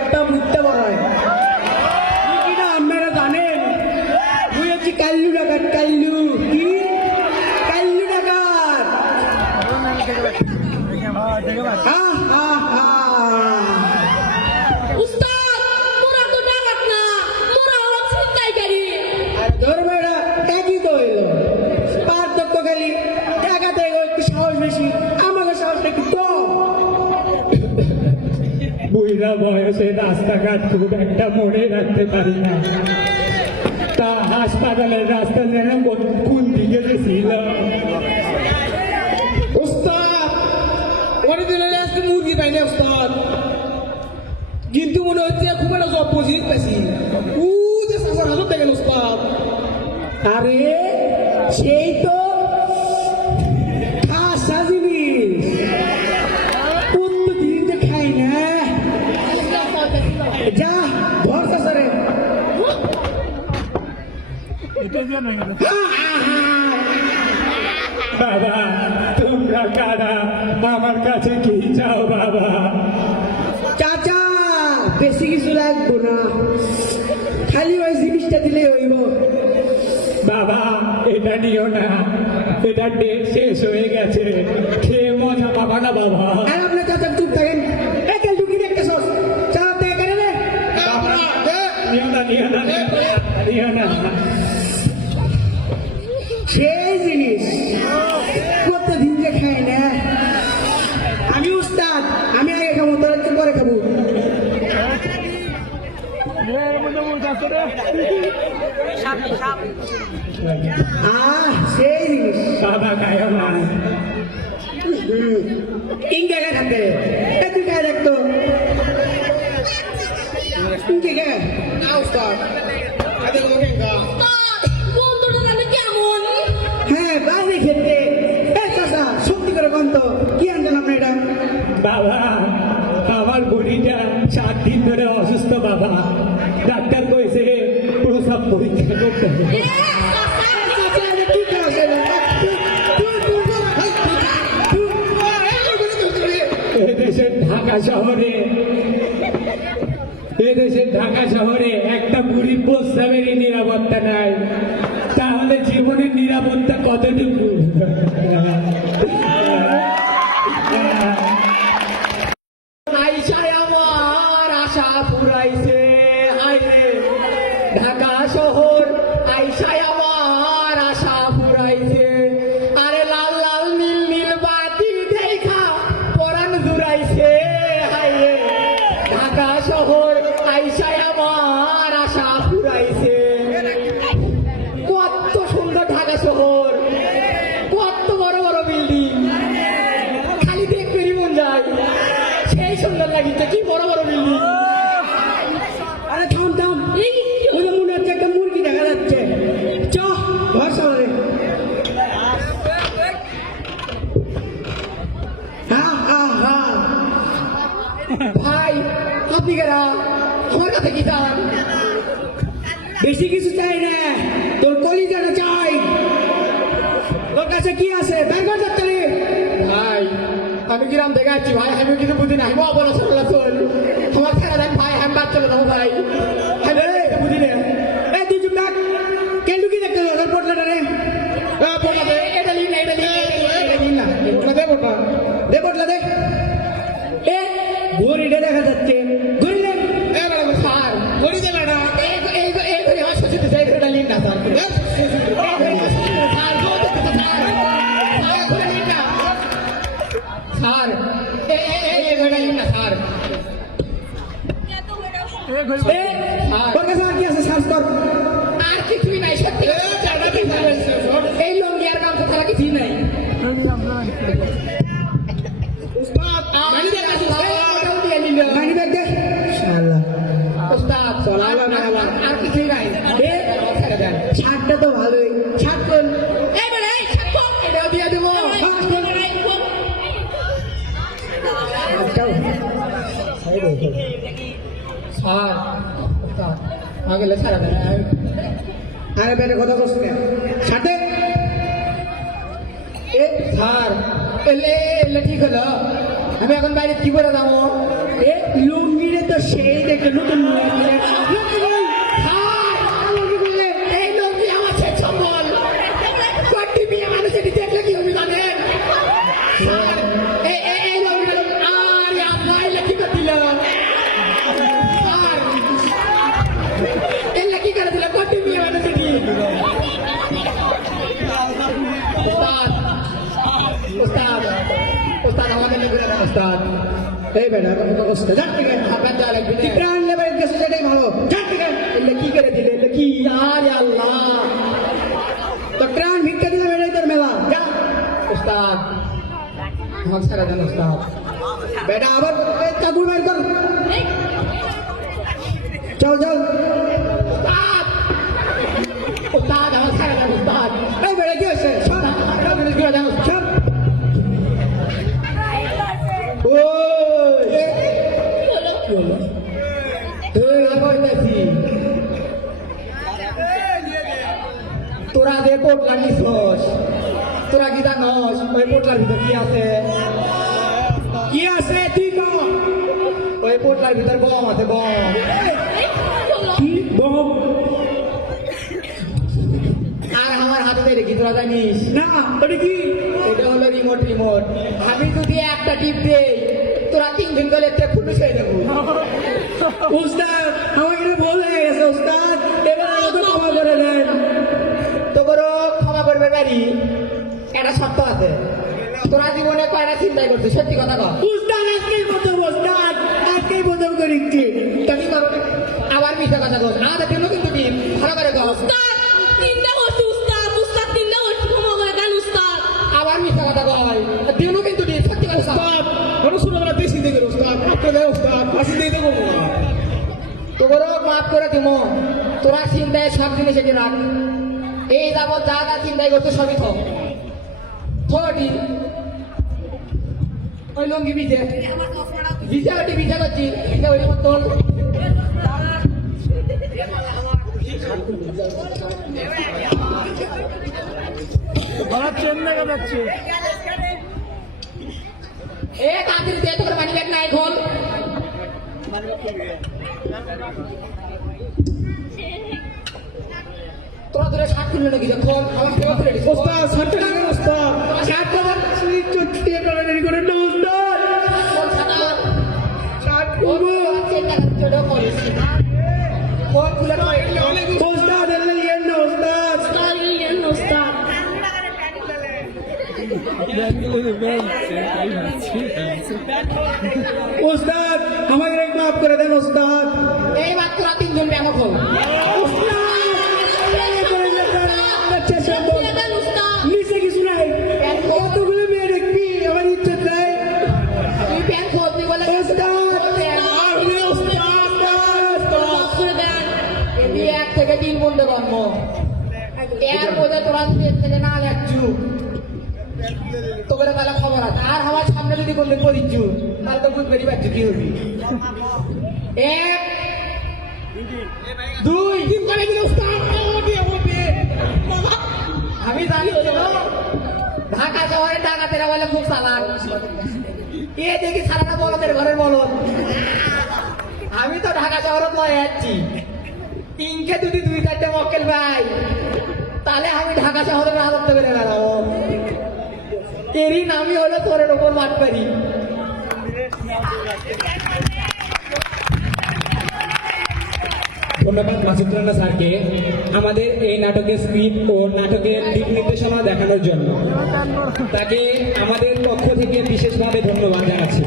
একটা বুড়া বয়সে রাস্তাঘাট খুব একটা মনে রাখতে পারি না। তা হাসপাতালের রাস্তা যেন কোন- দিকে অনেকদিন হলে আজকে মুরগি পাই না উস্তাদ কিন্তু মনে হচ্ছে খুব একটা জব পজিটিভ পাইছি। উ যে সাসার হাজত দেখেন উস্তাদ আরে সেই তো বাবা তোমরা কারা? আমার কাছে কি চাও বাবা? চাচা বেশি কিছু লাগবো না। খালি ওই জিনিসটা দিলে হইব। বাবা এটা নিও না। এটা ডেট শেষ হয়ে গেছে। খেয়ে মজা পাবা না বাবা। আর আপনার চাচা চুপ থাকেন। একে ঢুকিয়ে একটা সস। চা দেখে রে নিও না নিও না নিও না। সেই জিনিস প্রত্যেকদিন যে খাই না। আমি উস্তাদ, আমি আগে খাব, তোর একটু পরে খাব। সেই জিনিস বাবা খায় না ইনকে কে খাতে তুই খাই দেখতো ইনকে কে না, উস্তাদ। বুড়িটা সাত দিন ধরে অসুস্থ বাবা। ডাক্তার কইছে প্রসব পরীক্ষা করতে এদেশের ঢাকা শহরে এদেশের ঢাকা শহরে একটা বুড়ি প্রস্তাবেরই নিরাপত্তা নাই। তাহলে জীবনের নিরাপত্তা কতটুকু? ঢাকা শহর আইসায় আমার আশা পুরাইছে আরে লাল লাল নীল নীল বাতি দেখা পরাণ জুড়াইছে, হাইয়ে। ঢাকা শহর আইসায় আমার আশা পুরাইছে কত সুন্দর ঢাকা শহর। আপনি কেরা আমার কাছে কি চান বেশি কিছু চাই না, তোর কলিজাটা চাই। তোর কাছে কি আছে? বের কর যাত্রী ভাই, আমি কিরাম দেখে আছি ভাই, আমি কিছু বুঝি না। আমি অবলা সরলা চল তোমার দেন ভাই, আমি বাচ্চা ভাই। এ তোর কাছে আর কি আছে? সার্চ কর আর কিছুই নাই সত্যি এই লঙ্গি আর কাম কথা কিছুই নাই। উস্তাদ মানি ব্যাগ স্যার আগে লেখা রাখেন। আরে বেটা, কথা এ, স্যার এলে এলে ঠিক হলো। আমি এখন বাইরে কি করে যাব? এ, লুঙ্গিরে তো সেই দেখে নতুন এই লেগে না উস্তাদ এই বেটা তুমি তো উস্তাদ জান থেকে আপনার যা লাগবে কি প্রাণ লেবার কাছে সেটাই ভালো জান থেকে এলে কি করে দিলে এলে কি আরে আল্লাহ তো প্রাণ ভিক্ষা দিলে বেটাই তোর মেলা যা উস্তাদ আমার তোরা যে পোটলা নিছস তোরা কি জানস ওই পোটলার ভিতর কি আছে? কি আছে? তুই কম ওই পোটলার ভিতর বম আছে বম আর আমার হাতে রেখি তোরা জানিস। না ওটা কি? এটা হলো রিমোট রিমোট আমি যদি একটা টিপ দেই তোরা তিন দিন গেলে দেবো উস্তাদ আমাকে বাড়ি এটা সত্য আছে। তোরা জীবনে কয়টা চিন্তাই করছিস? সত্যি কথা কর উস্তাদ আজকেই প্রথম উস্তাদ আজকেই প্রথম করিচ্ছি তুমি করো আবার মিথ্যা কথা বল আমাদের জন্য কিন্তু দিন ভালো করে কর করছি উস্তাদ, উস্তাদ করছি, করে উস্তাদ। আবার মিথ্যা কথা বল দিনও কিন্তু দিন সত্যি কথা উস্তাদ আমি ছোটবেলা বেশি দেখে ওস্তাদ আপনার দেয় ওস্তাদ ফাঁসি দিয়ে দেবো। না তো বড় মাফ করে দিব তোরা চিন্তায় সব জিনিস এটি রাখ এই যাবৎ যা যা চিন্তাই করছ সবই থটি ওই লঙ্গি বিজে বিজে ওটি বিজে করছি বিজে ওই দেখা যাচ্ছে। এ তাড়াতাড়ি দে তোর মানি ব্যাগ নাই এখন তোরা তোরা শার্ট খুললে নাকি? যখন আমার সেবা খুলে দিস ওস্তাদ ষাট টাকা ওস্তাদ। শার্ট কভার চুট্টি করে রেডি করে না উস্তাদ শার্ট খুলবো চিন্তা করে করিস ফোন খুলে এলে না উস্তাদ, ইয়েন উস্তাদ। উস্তাদ আমাকে মাফ করে দেন উস্তাদ এই মাত্র তিনজন ব্যায়াম হল। থেকে তিন বন্ধু কর্ম এর মধ্যে তোরা এর থেকে না লেখছু তোকে তাহলে খবর আছে আর আমার সামনে যদি করলে করিচ্ছু তাহলে তো বুঝতে পারছি কি এক দুই। তিন করে আমি জানি ঢাকা শহরে ডাকাতেরা বলে খুব সালাক। এ দেখি সারাটা বলদের ঘরের বলদ। আমি তো ঢাকা শহরে নয় যাচ্ছি তিনকে যদি দুই চারটে মক্কেল ভাই তাহলে আমি ঢাকা শহরে রাজত্ব করে বেড়াবো। এরই নামই হলো তোরের ওপর মাঠ পারি ধন্যবাদ মাসুদ স্যারকে আমাদের এই নাটকের স্ক্রিপ্ট ও নাটকের দিক নির্দেশনা দেখানোর জন্য। তাকে আমাদের পক্ষ থেকে বিশেষভাবে ধন্যবাদ জানাচ্ছি।